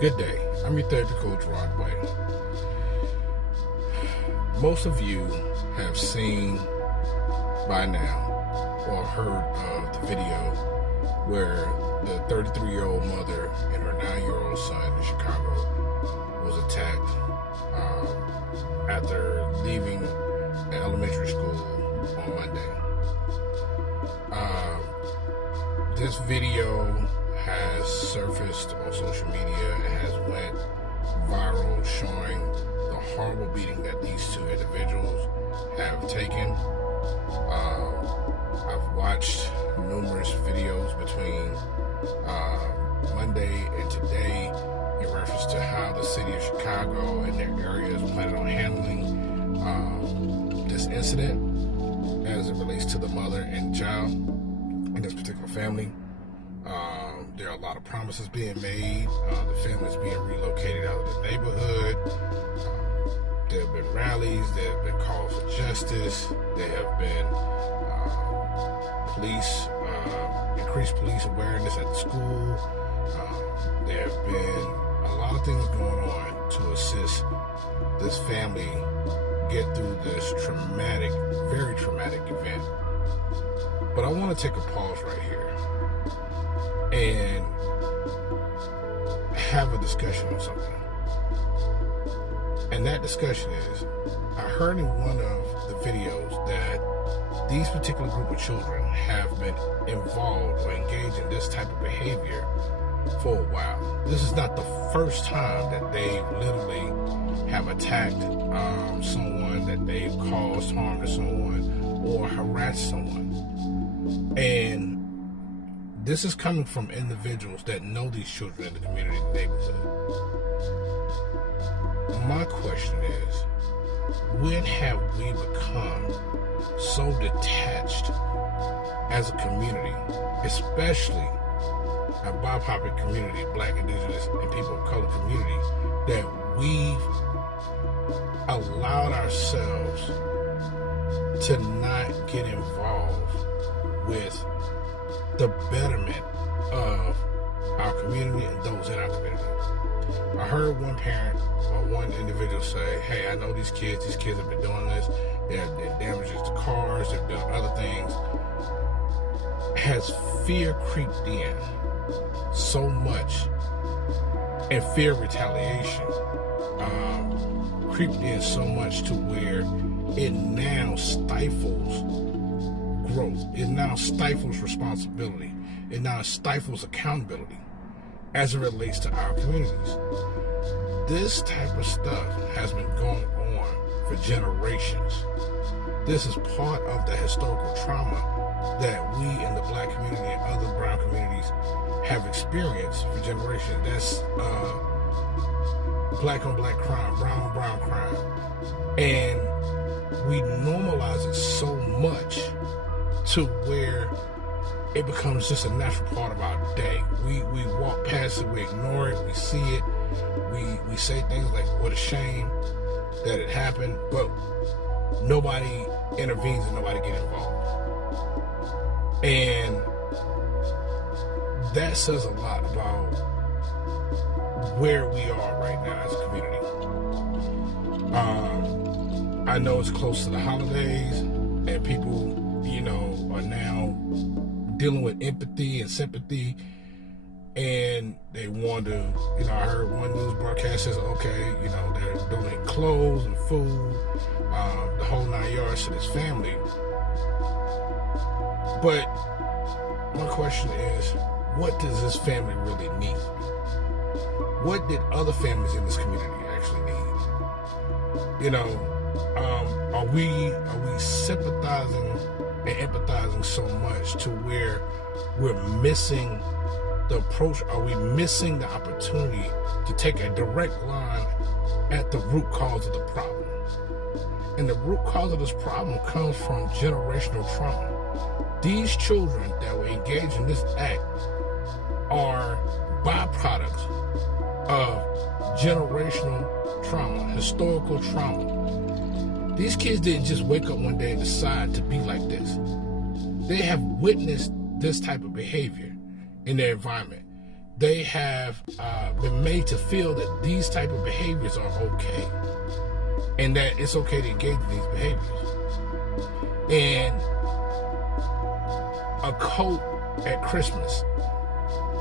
Good day. I'm your therapy coach, Rod White. Most of you have seen by now or heard of the video where the 33-year-old mother and her 9-year-old son in Chicago was attacked after leaving the elementary school on Monday. This video has surfaced on social media and has went viral, showing the horrible beating that these two individuals have taken. I've watched numerous videos between Monday and today in reference to how the city of Chicago and their areas planning on handling this incident as it relates to the mother and child in this particular family. There are a lot of promises being made. The family's being relocated out of the neighborhood. There have been rallies. There have been calls for justice. There have been increased police awareness at the school. There have been a lot of things going on to assist this family get through this traumatic, very traumatic event. But I want to take a pause right here and have a discussion on something. And that discussion is, I heard in one of the videos that these particular group of children have been involved or engaged in this type of behavior for a while. This is not the first time that they literally have attacked someone, that they've caused harm to someone or harassed someone. And this is coming from individuals that know these children in the community and neighborhood. My question is, when have we become so detached as a community, especially a BIPOC community, Black, Indigenous, and people of color community, that we've allowed ourselves to not get involved with the betterment of our community and those in our community? I heard one parent or one individual say, hey, I know these kids have been doing this, they're damages to cars, they've done other things. Has fear creeped in so much, and fear of retaliation creeped in so much to where it now stifles growth, it now stifles responsibility, it now stifles accountability as it relates to our communities. This type of stuff has been going on for generations. This is part of the historical trauma that we in the Black community and other brown communities have experienced for generations. That's Black on Black crime, brown on brown crime. And we normalize it so much to where it becomes just a natural part of our day. We walk past it, we ignore it, we see it, we say things like, what a shame that it happened, but nobody intervenes and nobody gets involved. And that says a lot about where we are right now as a community. I know it's close to the holidays and people, are now dealing with empathy and sympathy, and they want to, I heard one news broadcast says, okay, they're donating clothes and food, the whole 9 yards to this family. But my question is, what does this family really need? What did other families in this community actually need? Are we sympathizing and empathizing so much to where we're missing the approach? Are we missing the opportunity to take a direct line at the root cause of the problem? And the root cause of this problem comes from generational trauma. These children that were engaged in this act are byproducts of generational trauma, historical trauma. These kids didn't just wake up one day and decide to be like this. They have witnessed this type of behavior in their environment. they have been made to feel that these type of behaviors are okay, and that it's okay to engage in these behaviors. And a coat at Christmas,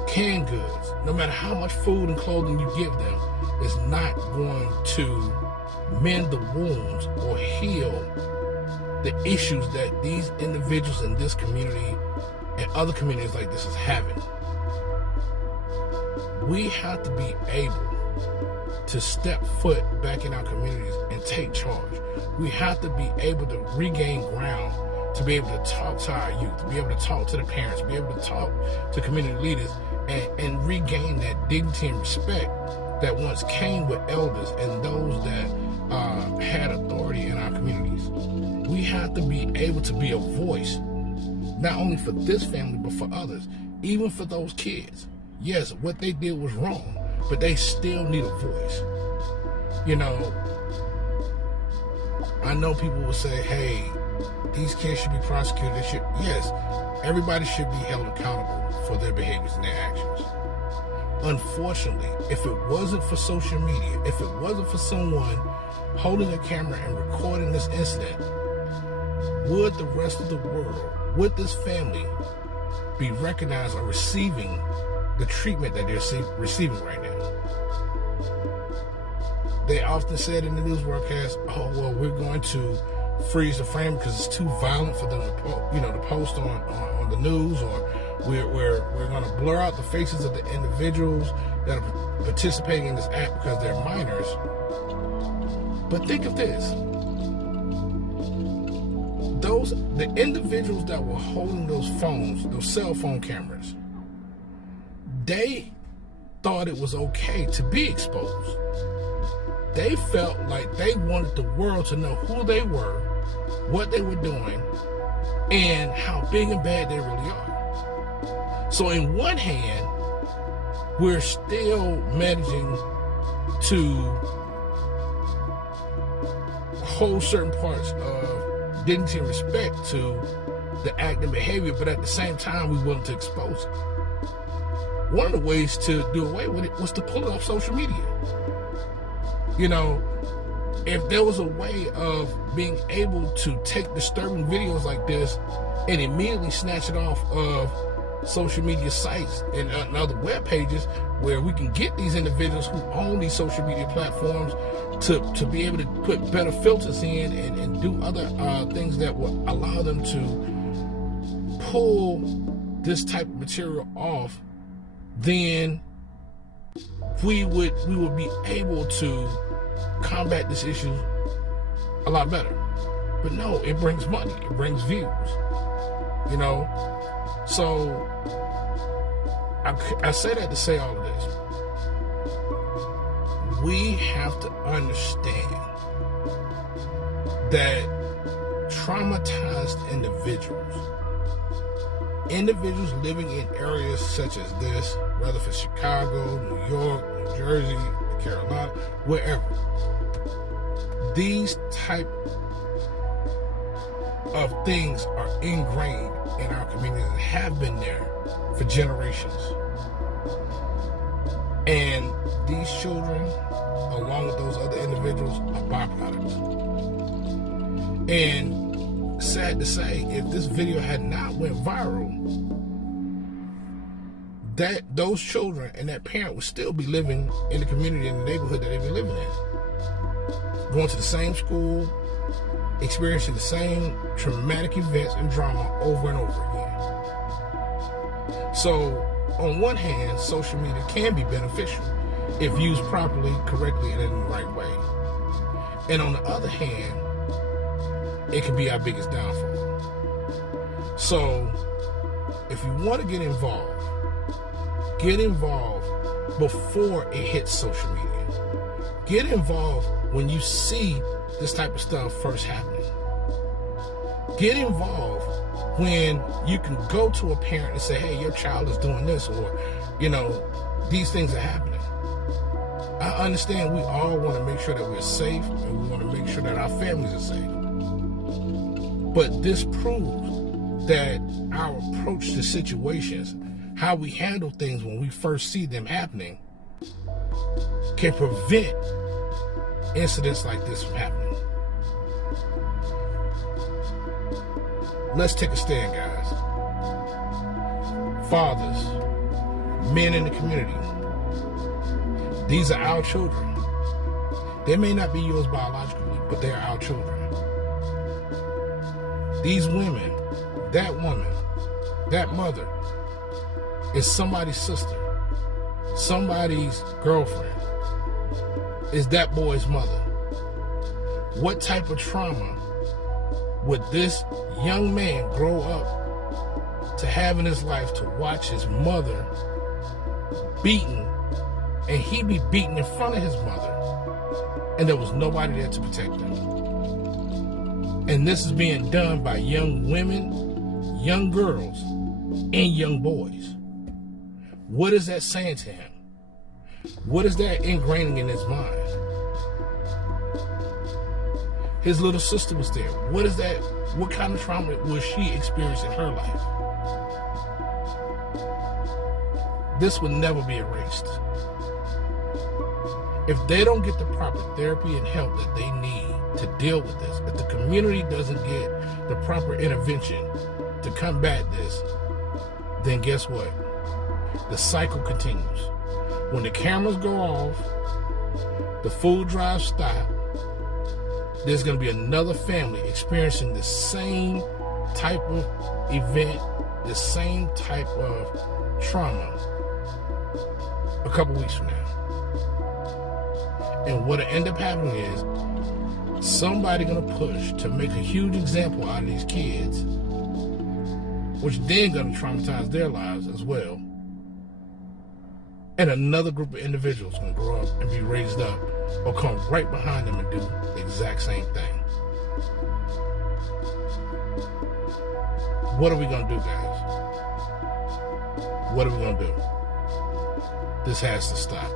canned goods, no matter how much food and clothing you give them, is not going to mend the wounds or heal the issues that these individuals in this community and other communities like this is having. We have to be able to step foot back in our communities and take charge. We have to be able to regain ground, to be able to talk to our youth, to be able to talk to the parents, be able to talk to community leaders, and regain that dignity and respect that once came with elders and those that had authority in our communities. We have to be able to be a voice, not only for this family, but for others, even for those kids. Yes, what they did was wrong, but they still need a voice. You know, I know people will say, hey, these kids should be prosecuted. Yes, everybody should be held accountable for their behaviors and their actions. Unfortunately, if it wasn't for social media, if it wasn't for someone holding a camera and recording this incident, would the rest of the world, would this family be recognized or receiving the treatment that they're receiving right now? They often said in the news broadcast, oh, well, we're going to freeze the frame because it's too violent for them to post on the news, or we're going to blur out the faces of the individuals that are participating in this act because they're minors. But think of this. The individuals that were holding those phones, those cell phone cameras, they thought it was okay to be exposed. They felt like they wanted the world to know who they were, what they were doing, and how big and bad they really are. So in one hand, we're still managing to hold certain parts of dignity and respect to the act and behavior, but at the same time, we willing to expose it. One of the ways to do away with it was to pull it off social media. You know, if there was a way of being able to take disturbing videos like this and immediately snatch it off of social media sites and other web pages where we can get these individuals who own these social media platforms to be able to put better filters in and do other things that will allow them to pull this type of material off, then we would be able to combat this issue a lot better. But no, it brings money, it brings views, you know. So I say that to say all of this. We have to understand that traumatized individuals living in areas such as this, whether it's Chicago, New York, New Jersey, Carolina, wherever, these type of things are ingrained in our community and have been there for generations. And these children, along with those other individuals, are byproducts. And sad to say, if this video had not went viral, that those children and that parent would still be living in the community and the neighborhood that they've been living in, going to the same school, experiencing the same traumatic events and drama over and over again. So on one hand, social media can be beneficial if used properly, correctly, and in the right way. And on the other hand, it can be our biggest downfall. So if you want to get involved before it hits social media. Get involved when you see this type of stuff first happening. Get involved when you can go to a parent and say, hey, your child is doing this, or, you know, these things are happening. I understand we all want to make sure that we're safe, and we want to make sure that our families are safe. But this proves that our approach to situations how we handle things when we first see them happening can prevent incidents like this from happening. Let's take a stand, guys. Fathers, men in the community, these are our children. They may not be yours biologically, but they're our children. These women, that woman, that mother is somebody's sister, somebody's girlfriend, is that boy's mother. What type of trauma would this young man grow up to have in his life to watch his mother beaten, and he be beaten in front of his mother, and there was nobody there to protect him? And this is being done by young women, young girls, and young boys. What is that saying to him? What is that ingraining in his mind? His little sister was there. What is that? What kind of trauma was she experiencing in her life? This will never be erased. If they don't get the proper therapy and help that they need to deal with this, if the community doesn't get the proper intervention to combat this, then guess what? The cycle continues. When the cameras go off, the food drives stop, there's going to be another family experiencing the same type of event, the same type of trauma a couple weeks from now. And what'll end up happening is somebody going to push to make a huge example out of these kids, which then going to traumatize their lives as well. And another group of individuals going to grow up and be raised up or come right behind them and do the exact same thing. What are we going to do, guys? What are we going to do? This has to stop.